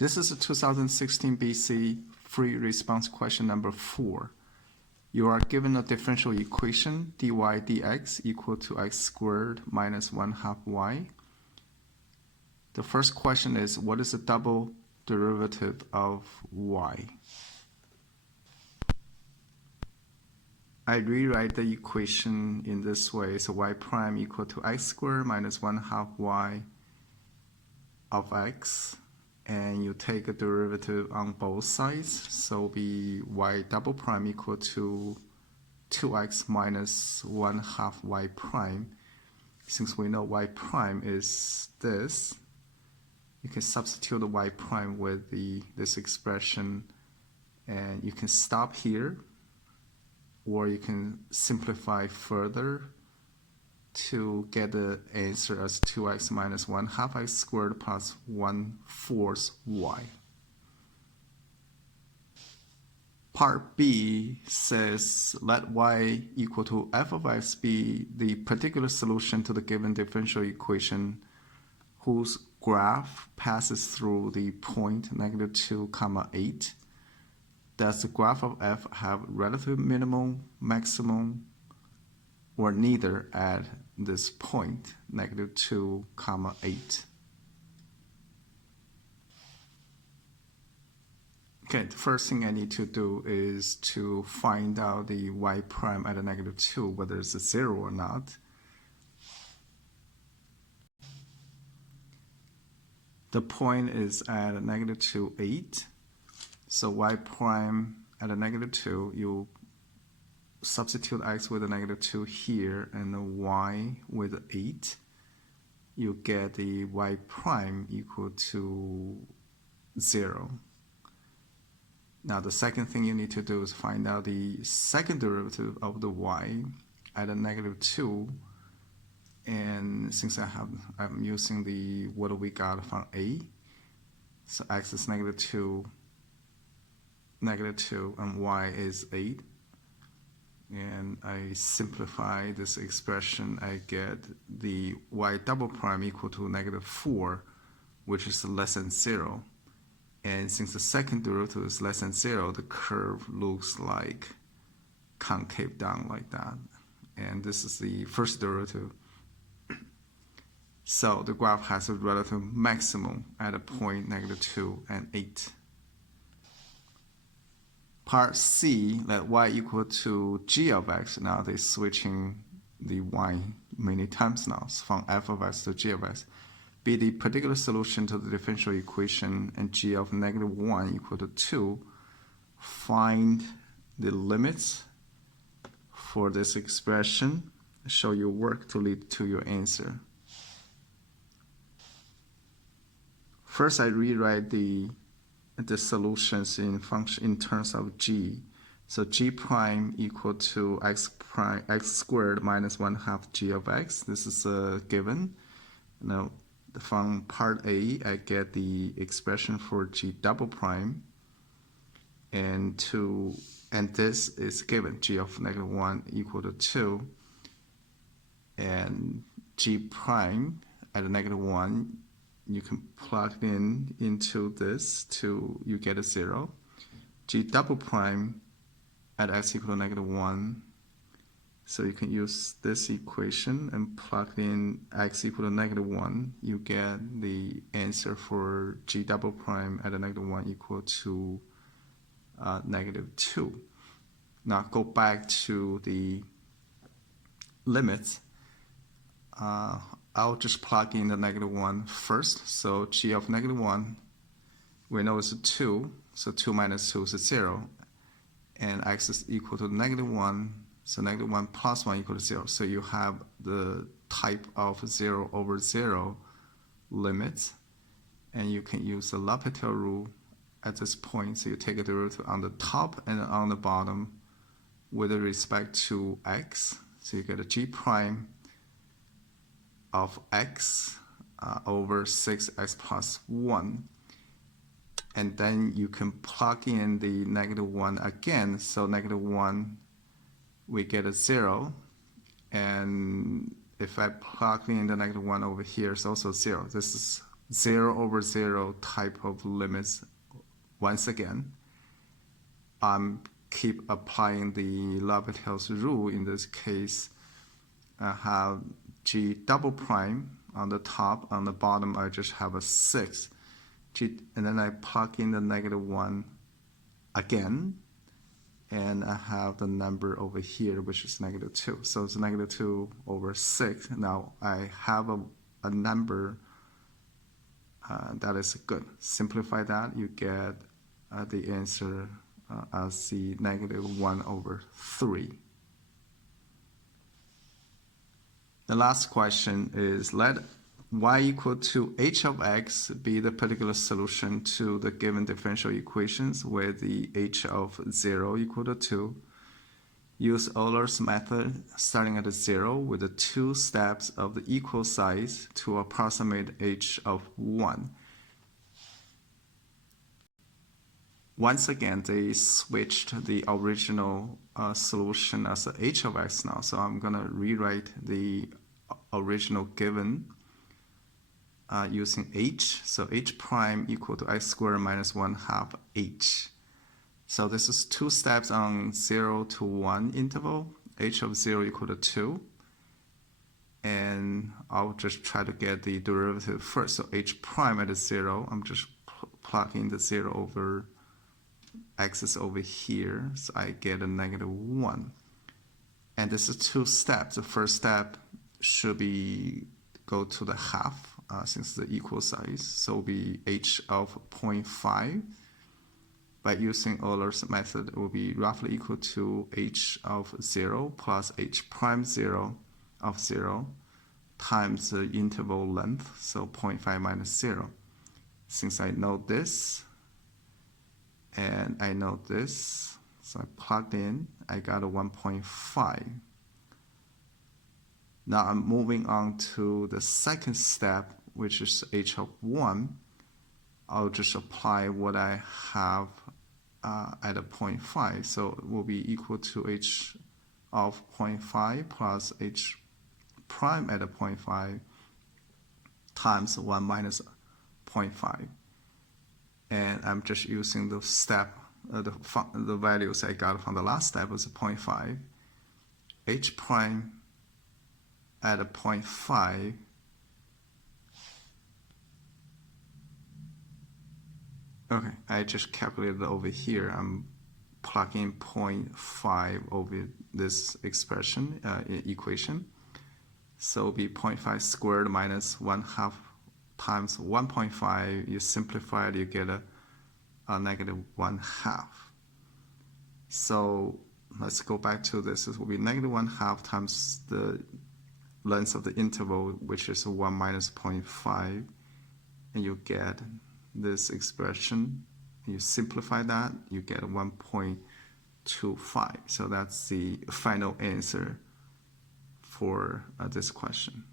This is a 2016 BC free response question number 4. You are given a differential equation dy dx equal to x squared minus 1/2 y. The first question is, what is the double derivative of y? I rewrite the equation in this way. So y prime equal to x squared minus 1/2 y of x. And you take a derivative on both sides. So be y double prime equal to 2x minus 1/2 y prime. Since we know y prime is this, you can substitute the y prime with this expression, and you can stop here, or you can simplify further to get the answer as 2x minus 1/2 x squared plus 1/4 y. Part B says let y equal to f of x be the particular solution to the given differential equation whose graph passes through the point -2, 8. Does the graph of f have relative minimum, maximum, or neither at this point, -2, 8? Okay, the first thing I need to do is to find out the y prime at a -2, whether it's a 0 or not. The point is at a -2, 8. So y prime at a -2, you substitute x with a -2 here and the y with 8. You get the y prime equal to 0. Now the second thing you need to do is find out the second derivative of the y at a -2. And since I'm using the what we got from a, so x is -2, and y is 8. And I simplify this expression, I get the y double prime equal to -4, which is less than 0. And since the second derivative is less than 0, the curve looks like concave down like that. And this is the first derivative. So the graph has a relative maximum at a point -2 and 8. Part C, let y equal to g of x. Now they're switching the y many times now, from f of x to g of x. Be the particular solution to the differential equation and g of -1 equal to 2. Find the limits for this expression. Show your work to lead to your answer. First, I rewrite the solutions in terms of g. So g prime equal to x squared minus 1/2 g of x. This is a given. Now, from part A, I get the expression for g double prime, and this is given, g of -1 equal to 2, and g prime at a -1. You can plug into this to you get a 0. G double prime at x equal to -1. So you can use this equation and plug in x equal to -1. You get the answer for g double prime at a -1 equal to -2. Now go back to the limits. I'll just plug in the -1 first. So g of -1, we know it's a 2. So 2 minus 2 is a 0. And x is equal to -1. So -1 plus 1 equal to 0. So you have the type of 0 over 0 limits. And you can use the L'Hopital rule at this point. So you take a derivative on the top and on the bottom with respect to x. So you get a g prime of x over 6x plus 1. And then you can plug in the -1 again. So -1, we get a 0. And if I plug in the -1 over here, it's also 0. This is 0 over 0 type of limits once again. Keep applying the L'Hopital's rule. In this case, I have G double prime on the top. On the bottom, I just have a 6. And then I plug in the -1 again. And I have the number over here, which is -2. So it's -2 over 6. Now I have a number that is good. Simplify that, you get the answer as the -1 over 3. The last question is, let y equal to h of x be the particular solution to the given differential equations where the h of 0 equal to 2. Use Euler's method starting at 0 with the 2 steps of the equal size to approximate h of 1. Once again, they switched the original solution as a h of x now. So I'm going to rewrite the original given using h. So h prime equal to x squared minus 1/2 h. So this is 2 steps on 0 to 1 interval. H of 0 equal to 2. And I'll just try to get the derivative first. So h prime at 0, I'm just plugging the 0 over x is over here. So I get a -1. And this is 2 steps. The first step should be go to the half since the equal size. So it'll be h of 0.5. By using Euler's method, it will be roughly equal to h of 0 plus h prime 0 of 0 times the interval length, so 0.5 minus 0. Since I know this, and I know this, so I plugged in, I got a 1.5. Now I'm moving on to the second step, which is h of 1. I'll just apply what I have at a 0.5. So it will be equal to h of 0.5 plus h prime at a 0.5 times 1 minus 0.5. And I'm just using the step, the values I got from the last step was 0.5. H prime at a 0.5 okay, I just calculated over here. I'm plugging 0.5 over this expression, equation. So it'll be 0.5 squared minus 1/2 times 1.5. You simplify it, you get a -1/2. So let's go back to this. This will be -1/2 times the length of the interval, which is 1 minus 0.5, and you get this expression. You simplify that, you get 1.25. So that's the final answer for this question.